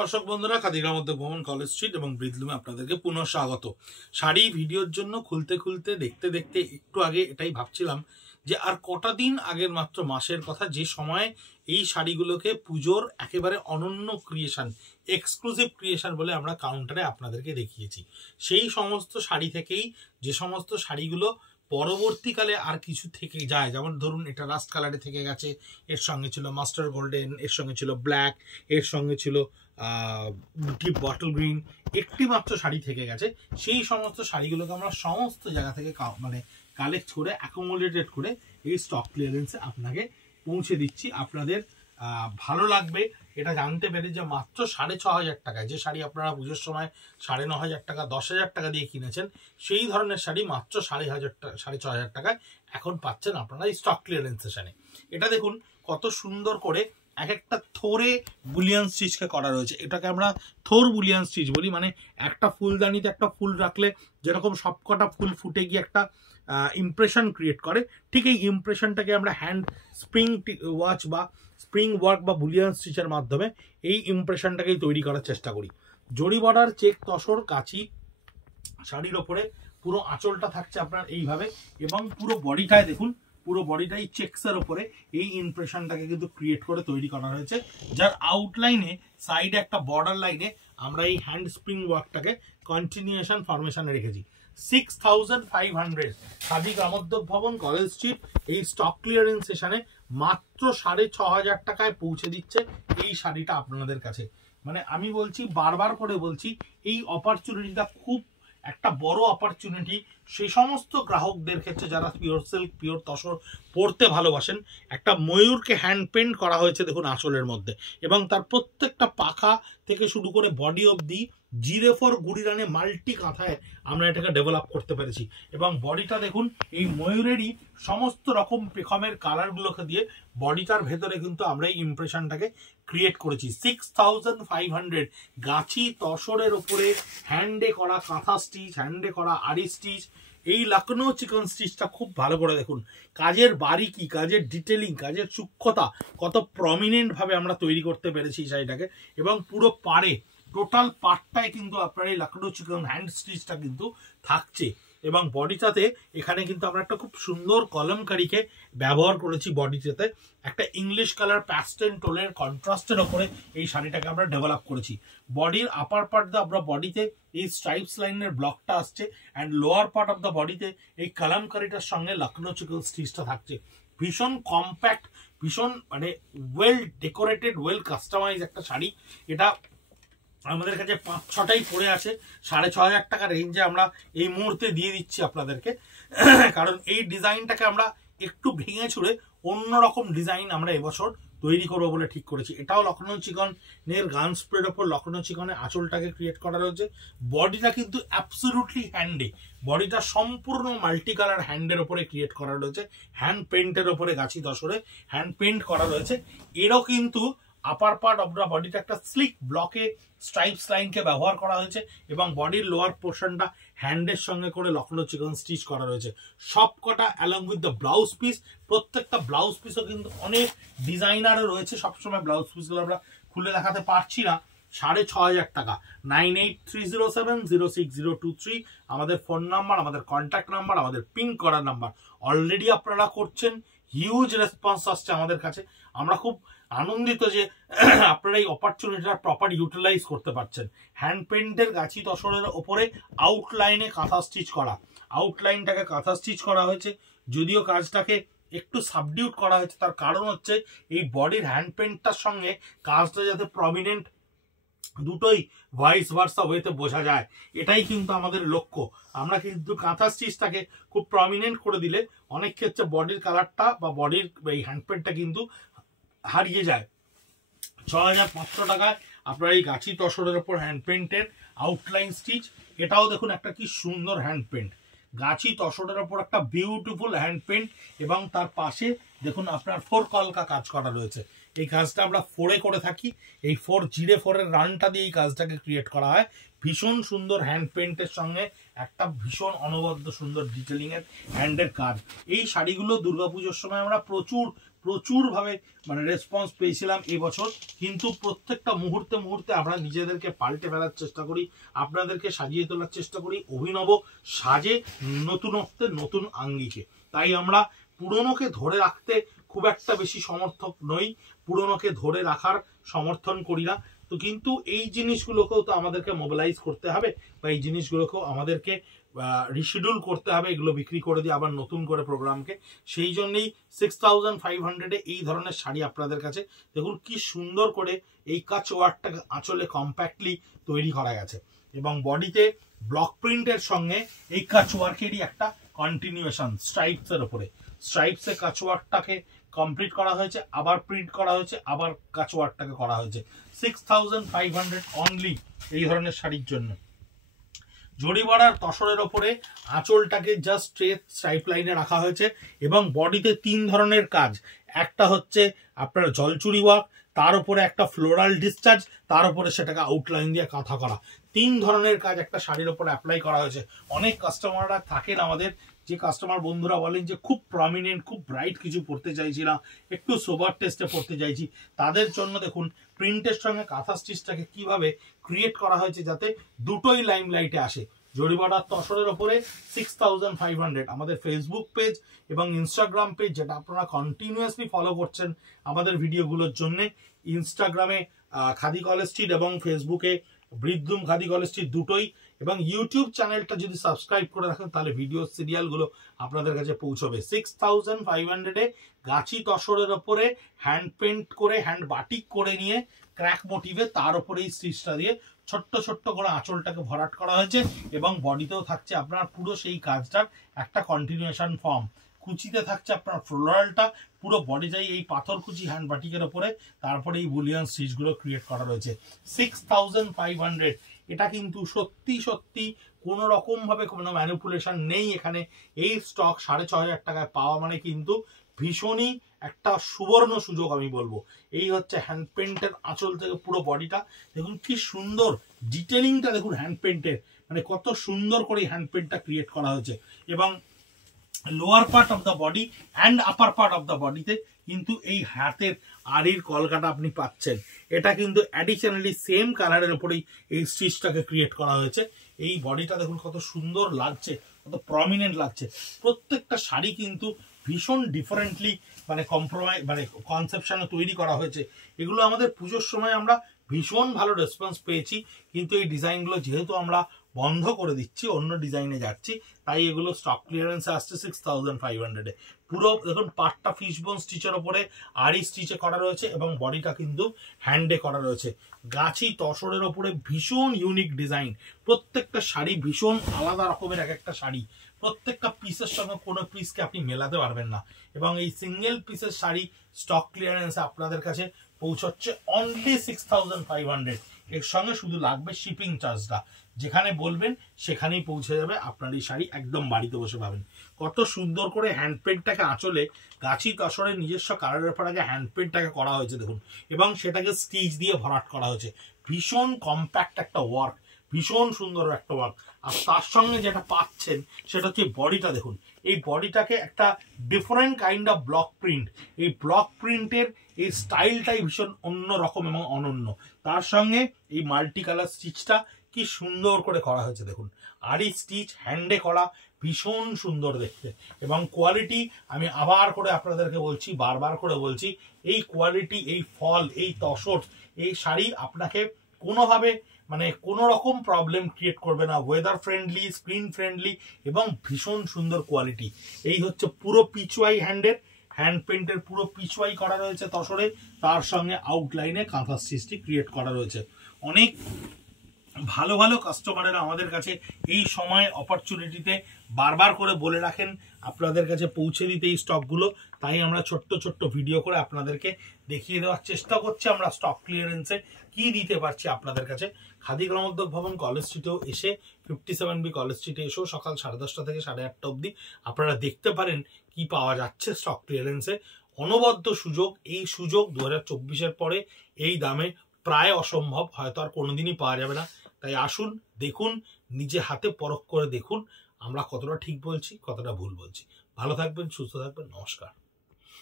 দর্শক বন্ধুরা, খাদিগ্রাম ভবন কলেজ স্ট্রিট এবং ব্রিজলুমে আপনাদেরকে পুনঃ স্বাগত। শাড়ি ভিডিওর জন্য খুলতে খুলতে দেখতে দেখতে একটু আগে এটাই ভাবছিলাম যে আর কটা দিন আগের মাত্র মাসের কথা, যে সময় এই শাড়িগুলোকে পুজোর একেবারে অনন্য ক্রিয়েশন, এক্সক্লুসিভ ক্রিয়েশন বলে আমরা কাউন্টারে আপনাদেরকে দেখিয়েছি। সেই সমস্ত শাড়ি থেকেই যে সমস্ত শাড়িগুলো পরবর্তীকালে আর কিছু থেকে যায়, যেমন ধরুন এটা রাস্ট কালারে থেকে গেছে, এর সঙ্গে ছিল মাস্টার গোল্ডেন, এর সঙ্গে ছিল ব্ল্যাক, এর সঙ্গে ছিল ডিপ বটল গ্রিন, একটি মাত্র শাড়ি থেকে গেছে। সেই সমস্ত শাড়িগুলোকে আমরা সমস্ত জায়গা থেকে কালেক্ট করে অ্যাকোমোডেটেড করে এই স্টক ক্লিয়ারেন্সে আপনাকে পৌঁছে দিচ্ছি। আপনাদের ভালো লাগবে এটা জানতে পেরে যে মাত্র 6,500 টাকায় যে শাড়ি আপনারা পুজোর সময় 9,500 টাকা 10,000 টাকা দিয়ে কিনেছেন, সেই ধরনের শাড়ি মাত্র 6,500 টাকায় এখন পাচ্ছেন আপনারা এই স্টক ক্লিয়ারেন্স সেশনে। এটা দেখুন কত সুন্দর করে এক একটা থোরে বুলিয়ান স্টিচকে করা রয়েছে। এটাকে আমরা থোর বুলিয়ান স্টিচ বলি, মানে একটা ফুলদানিতে একটা ফুল রাখলে যেরকম সবকটা ফুল ফুটে গিয়ে একটা ইমপ্রেশন ক্রিয়েট করে, ঠিক এই ইমপ্রেশনটাকে আমরা হ্যান্ড স্প্রিং ওয়ার্ক বা বুলিয়ান স্টিচের মাধ্যমে এই ইমপ্রেশনটাকেই তৈরি করার চেষ্টা করি। জরি বর্ডার, চেক, তসর, কাচি শাড়ির ওপরে পুরো আঁচলটা থাকছে আপনার এইভাবে, এবং পুরো বডিটায় দেখুন, পুরো বডিটাই চেক্সের ওপরে এই ইমপ্রেশনটাকে কিন্তু ক্রিয়েট করে তৈরি করা হয়েছে, যার আউটলাইনে সাইডে একটা বর্ডার লাইনে আমরা এই হ্যান্ড স্প্রিং ওয়ার্কটাকে কন্টিনিউশন ফরমেশনে রেখেছি। 6,500 খাদি গ্রামোদ্যোগ ভবন কলেজ স্ট্রিট এই স্টক ক্লিয়ারেন্স সেশনে মাত্র 6,500 টাকায় পৌঁছে দিচ্ছে এই শাড়িটা আপনাদের কাছে। মানে আমি বলছি, বারবার করে বলছি, এই অপরচুনিটিটা খুব একটা বড় অপরচুনিটি সেই সমস্ত গ্রাহকদের ক্ষেত্রে যারা পিওর সিল্ক, পিওর তসর পরতে ভালোবাসেন। একটা ময়ূরকে হ্যান্ড পেন্ট করা হয়েছে দেখুন আঁচলের মধ্যে, এবং তার প্রত্যেকটা পাখা থেকে শুরু করে বডি অবধি জিরেফর গুড়িরানে মাল্টি কাঁথায় আমরা এটাকে ডেভেলপ করতে পেরেছি। এবং বডিটা দেখুন এই ময়ূরেরই সমস্ত রকম পেখমের কালারগুলোকে দিয়ে বডিটার ভেতরে কিন্তু আমরা এই ইমপ্রেশনটাকে ক্রিয়েট করেছি। 6,500 গাছি তসরের উপরে হ্যান্ডে করা কাঁথা স্টিচ, হ্যান্ডে করা আরি স্টিচ। এই লখনৌ চিকন স্টিচটা খুব ভালো করে দেখুন, কাজের বারিকি, কাজের ডিটেলিং, কাজের সূক্ষ্মতা কত প্রমিনেন্ট ভাবে আমরা তৈরি করতে পেরেছি শাড়িটাকে। এবং পুরো পাড়ে টোটাল পার্টটায় কিন্তু আপনার এই লখনৌ চিকন হ্যান্ড স্টিচটা কিন্তু থাকছে। এবং বডিটাতে এখানে কিন্তু আমরা একটা খুব সুন্দর কলমকারিকে ব্যবহার করেছি। বডিটাতে একটা ইংলিশ কালার প্যাস্টেল টোনের কন্ট্রাস্টের ওপরে এই শাড়িটাকে আমরা ডেভেলপ করেছি। বডির আপার পার্ট দিয়ে আমরা বডিতে এই স্ট্রাইপস লাইনের ব্লকটা আসছে, and lower part of the বডিতে এই কলমকারিটার সঙ্গে লখনৌ চিকন স্টিচটা থাকছে। ভীষণ কম্প্যাক্ট, ভীষণ মানে ওয়েল ডেকোরেটেড, ওয়েল কাস্টমাইজ একটা শাড়ি। এটা আমাদের কাছে 5-6টাই পড়ে আছে। 6,500 টাকা রেঞ্জে আমরা এই মুহূর্তে দিয়ে দিচ্ছি আপনাদেরকে, কারণ এই ডিজাইনটাকে আমরা একটু ভেঙে ছুড়ে অন্যরকম ডিজাইন আমরা এবছর তৈরি করবো বলে ঠিক করেছি। এটাও লখনৌ চিকনের গান স্প্রেড ওপর লখনৌ চিকনের আঁচলটাকে ক্রিয়েট করা রয়েছে। বডিটা কিন্তু অ্যাবসলিউটলি হ্যান্ডে, বডিটা সম্পূর্ণ মাল্টি কালার হ্যান্ডের ওপরে ক্রিয়েট করা রয়েছে, হ্যান্ড পেন্টের ওপরে গাছি দশরে হ্যান্ড পেন্ট করা রয়েছে। এরও কিন্তু আপার পার্ট অফ দ্য বডিটা একটা স্লিক ব্লকে স্ট্রাইপস লাইনকে ব্যবহার করা হয়েছে, এবং বডির লোয়ার পোর্শনটা হ্যান্ডের সঙ্গে করে লখনৌ চিকন স্টিচ করা রয়েছে সবকটা, along with the blouse piece. প্রত্যেকটা ব্লাউজ পিসও কিন্তু অনেক ডিজাইনারও রয়েছে। সবসময় ব্লাউজ পিসগুলো আমরা খুলে দেখাতে পারছি না। 6,500 টাকা। 9830706023 আমাদের ফোন নাম্বার, আমাদের কন্ট্যাক্ট নাম্বার, আমাদের পিন করার নাম্বার। অলরেডি আপনারা করছেন, হিউজ রেসপন্স আসছে আমাদের কাছে। আমরা খুব আনন্দিত যে আপনারা এই অপরচুনিটিটা প্রপার ইউটিলাইজ করতে পারছেন। হ্যান্ড পেন্টের গাছি তসরের ওপরে আউটলাইনে কাঁথা স্টিচ করা, আউটলাইনটাকে কাঁথা স্টিচ করা হয়েছে। যদিও কাজটাকে একটু সাবডিউট করা হয়েছে, তার কারণ হচ্ছে এই বডির হ্যান্ড পেন্টটার সঙ্গে কাজটা যাতে প্রমিনেন্ট দুটোই ভাইস ভার্সা ওয়েতে বোঝা যায়, এটাই কিন্তু আমাদের লক্ষ্য। আমরা কিন্তু কাঁথা স্টিচটাকে খুব প্রমিনেন্ট করে দিলে অনেক ক্ষেত্রে বডির কালারটা বা বডির এই হ্যান্ড পেন্টটা কিন্তু হারিয়ে যায়। 6,500 টাকায় আপনার এই গাছি তসরের ওপর হ্যান্ড পেন্টের আউটলাইন স্টিচ। এটাও দেখুন একটা কি সুন্দর হ্যান্ড পেন্ট, গাছি তসরের ওপর একটা বিউটিফুল হ্যান্ড পেন্ট, এবং তার পাশে দেখুন আপনার 4 কলকা কাজ করা রয়েছে। এই কাজটা আমরা 4-এ করে থাকি। এই 4 জিরে-4-এর রানটা দিয়ে এই কাজটাকে ক্রিয়েট করা হয়। ভীষণ সুন্দর হ্যান্ড পেন্টের সঙ্গে একটা ভীষণ অনবদ্য সুন্দর ডিটেলিং এর হ্যান্ডের কাজ। এই শাড়িগুলো দুর্গাপুজোর সময় আমরা প্রচুর প্রচুরভাবে মানে রেসপন্স পেয়েছিলাম এবছর, কিন্তু প্রত্যেকটা মুহূর্তে মুহূর্তে আমরা নিজেদেরকে পাল্টে ফেলার চেষ্টা করি, আপনাদেরকে সাজিয়ে তোলার চেষ্টা করি অভিনব সাজে, নতুনত্বের নতুন আঙ্গিকে। তাই আমরা পুরনোকে ধরে রাখতে খুব একটা বেশি সমর্থক নই, পুরনোকে ধরে রাখার সমর্থন করি না। তো কিন্তু এই জিনিসগুলোকেও তো আমাদেরকে মোবিলাইজ করতে হবে, বা এই জিনিসগুলোকেও আমাদেরকে রিশিডিউল করতে হবে, এগুলো বিক্রি করে দিয়ে আবার নতুন করে প্রোগ্রামকে। সেই জন্যেই 6500-এ এই ধরনের শাড়ি আপনাদের কাছে দেখুন কি সুন্দর করে এই কাচ ওয়ার্কটাকে আঁচলে কম্প্যাক্টলি তৈরি করা গেছে, এবং বডিতে ব্লক প্রিন্টের সঙ্গে এই কাচ ওয়ার্কেরই একটা কন্টিনিউয়েশন স্ট্রাইপসের ওপরে, স্ট্রাইপসে কাচ ওয়ার্কটাকে কমপ্লিট করা হয়েছে, আবার প্রিন্ট করা হয়েছে, আবার কাচ ওয়ার্কটাকে করা হয়েছে। 6500 অনলি এই ধরনের শাড়ির জন্য। জরিবাড়ার তসরের ওপরে আঁচলটাকে জাস্ট স্ট্রেট স্ট্রাইপ লাইনে রাখা হয়েছে, এবং বডিতে 3 ধরনের কাজ। একটা হচ্ছে আপনার জলচুরি ওয়ার্ক, তার উপরে একটা ফ্লোরাল ডিসচার্জ, তার উপরে সেটাকে আউটলাইন দিয়ে কাঁথা করা। 3 ধরনের কাজ একটা শাড়ির ওপরে অ্যাপ্লাই করা হয়েছে। অনেক কাস্টমাররা থাকেন আমাদের, যে কাস্টমার বন্ধুরা বলেন যে খুব প্রমিনেন্ট, খুব ব্রাইট কিছু পড়তে চাইছি না, একটু সোবার টেস্টে পড়তে চাইছি, তাদের জন্য দেখুন প্রিন্টের সঙ্গে কাঁথা স্টিচটাকে কিভাবে ক্রিয়েট করা হয়েছে যাতে দুটোই লাইমলাইটে আসে। জরিবাড়ার তসরের ওপরে 6500 আমাদের ফেসবুক পেজ এবং ইনস্টাগ্রাম পেজ, যেটা আপনারা কন্টিনিউয়াসলি ফলো করছেন আমাদের ভিডিওগুলোর জন্য। ইনস্টাগ্রামে খাদি কলেজ স্ট্রিট এবং ফেসবুকে বৃদ্ধুম খাদি কলেজ স্ট্রিট দুটোই, এবং ইউটিউব চ্যানেলটা যদি সাবস্ক্রাইব করে রাখেন তাহলে ভিডিও সিরিয়ালগুলো আপনাদের কাছে পৌঁছবে। 6500-এ গাছি তসরের ওপরে হ্যান্ড পেন্ট করে, হ্যান্ড বাটিক করে নিয়ে ক্র্যাক মোটিভে তার উপরে এই স্টিচটা দিয়ে ছোট্ট ছোট্ট করে আঁচলটাকে ভরাট করা হয়েছে, এবং বডিতেও থাকছে আপনার পুরো সেই কাজটার একটা কন্টিনিউয়েশন ফর্ম। কুচিতে থাকছে আপনার ফ্লোরালটা, পুরো বডিটাই এই পাথর কুচি হ্যান্ড বাটিকের ওপরে, তারপরে এই বুলিয়ান স্টিচগুলো ক্রিয়েট করা রয়েছে। 6500 এটা কিন্তু সত্যি সত্যি কোনো রকম ভাবে কোনো ম্যানিপুলেশন নেই এখানে। এই স্টক 6500 টাকায় পাওয়া মানে কিন্তু ভীষণই একটা সুবর্ণ সুযোগ আমি বলবো। এই হচ্ছে হ্যান্ড পেন্টের আঁচল থেকে পুরো বডিটা দেখুন কি সুন্দর, ডিটেলিংটা দেখুন হ্যান্ড পেন্টের, মানে কত সুন্দর করে হ্যান্ড পেন্টটা ক্রিয়েট করা হয়েছে। এবং lower part of the body and upper part of the বডিতে কিন্তু এই হাতের আড়ির কলকাটা আপনি পাচ্ছেন। এটা কিন্তু অ্যাডিশনালি সেম কালারের উপরেই এই স্টিচটাকে ক্রিয়েট করা হয়েছে। এই বডিটা দেখুন কত সুন্দর লাগছে, কত প্রমিনেন্ট লাগছে। প্রত্যেকটা শাড়ি কিন্তু ভীষণ ডিফারেন্টলি মানে কম্প্রোমাইজ মানে কনসেপশনে তৈরি করা হয়েছে। এগুলো আমাদের পুজোর সময় আমরা ভীষণ ভালো রেসপন্স পেয়েছি, কিন্তু এই ডিজাইনগুলো যেহেতু আমরা বন্ধ করে দিচ্ছি, অন্য ডিজাইনে যাচ্ছি, তাই এগুলো স্টক ক্লিয়ারেন্সে আসছে 6500-এ। পুরো দেখুন পাটটা ফিশবোন স্টিচের ওপরে আড়ি স্টিচে করা রয়েছে, এবং বডিটা কিন্তু হ্যান্ডে করা রয়েছে। গাছি তসরের ওপরে ভীষণ ইউনিক ডিজাইন, প্রত্যেকটা শাড়ি ভীষণ আলাদা রকমের এক একটা শাড়ি, প্রত্যেকটা পিসের সঙ্গে কোনো পিসকে আপনি মেলাতে পারবেন না। এবং এই সিঙ্গেল পিসের শাড়ি স্টক ক্লিয়ারেন্সে আপনাদের কাছে পৌঁছচ্ছে অনলি 6500। এর সঙ্গে শুধু লাগবে শিপিং চার্জটা, যেখানে বলবেন সেখানেই পৌঁছে যাবে, আপনার এই শাড়ি একদম বাড়িতে বসে পাবেন। কত সুন্দর করে হ্যান্ড পেন্টটাকে আঁচলে গাছি তসরের নিজস্ব কালারের উপর আগে হ্যান্ড পেন্টটাকে করা হয়েছে দেখুন, এবং সেটাকে স্টিচ দিয়ে ভরাট করা হয়েছে। ভীষণ কম্প্যাক্ট একটা ওয়ার্ক, ভীষণ সুন্দর একটা ওয়ার্ক। আর তার সঙ্গে যেটা পাচ্ছেন সেটা হচ্ছে বডিটা দেখুন, এই বডিটাকে একটা different kind of block print, এই ব্লক প্রিন্টের এই স্টাইলটাই ভীষণ অন্য রকম এবং অনন্য। তার সঙ্গে এই মাল্টি কালার স্টিচটা কি সুন্দর করে করা হয়েছে দেখুন, আড়ি স্টিচ হ্যান্ডে করা, ভীষণ সুন্দর দেখতে। এবং কোয়ালিটি আমি আবার করে আপনাদেরকে বলছি, বারবার করে বলছি, এই কোয়ালিটি, এই ফল, এই তসর, এই শাড়ি আপনাকে কোনোভাবে মানে কোনো রকম প্রবলেম ক্রিয়েট করবে না। ওয়েদার ফ্রেন্ডলি, স্ক্রিন ফ্রেন্ডলি, এবং ভীষণ সুন্দর কোয়ালিটি। এই হচ্ছে পুরো পিচওয়াই হ্যান্ডের, হ্যান্ড পেন্টের পুরো পিচওয়াই করা রয়েছে তসরে, তার সঙ্গে আউটলাইনে কাঁথা স্টিচটি ক্রিয়েট করা রয়েছে। অনেক ভালো ভালো কাস্টমারেরা আমাদের কাছে এই সময় অপরচুনিটিতে বারবার করে বলে রাখেন আপনাদের কাছে পৌঁছে দিতে এই স্টকগুলো, তাই আমরা ছোট্ট ছোট্ট ভিডিও করে আপনাদেরকে দেখিয়ে দেওয়ার চেষ্টা করছি আমরা স্টক ক্লিয়ারেন্সে কি দিতে পারছি আপনাদের কাছে। খাদি গ্রামোদ্যোগ ভবন কলেজ স্ট্রিটেও এসে 57B কলেজ স্ট্রিটে এসেও সকাল 10:30 থেকে 8:30 অবধি আপনারা দেখতে পারেন কি পাওয়া যাচ্ছে স্টক ক্লিয়ারেন্সে। অনবদ্য সুযোগ, এই সুযোগ 2024-এর পরে এই দামে প্রায় অসম্ভব, হয়তো আর কোনোদিনই পাওয়া যাবে না। তাই আসুন, দেখুন, নিজে হাতে পরখ করে দেখুন আমরা কতটা ঠিক বলছি, কতটা ভুল বলছি। ভালো থাকবেন, সুস্থ থাকবেন, নমস্কার।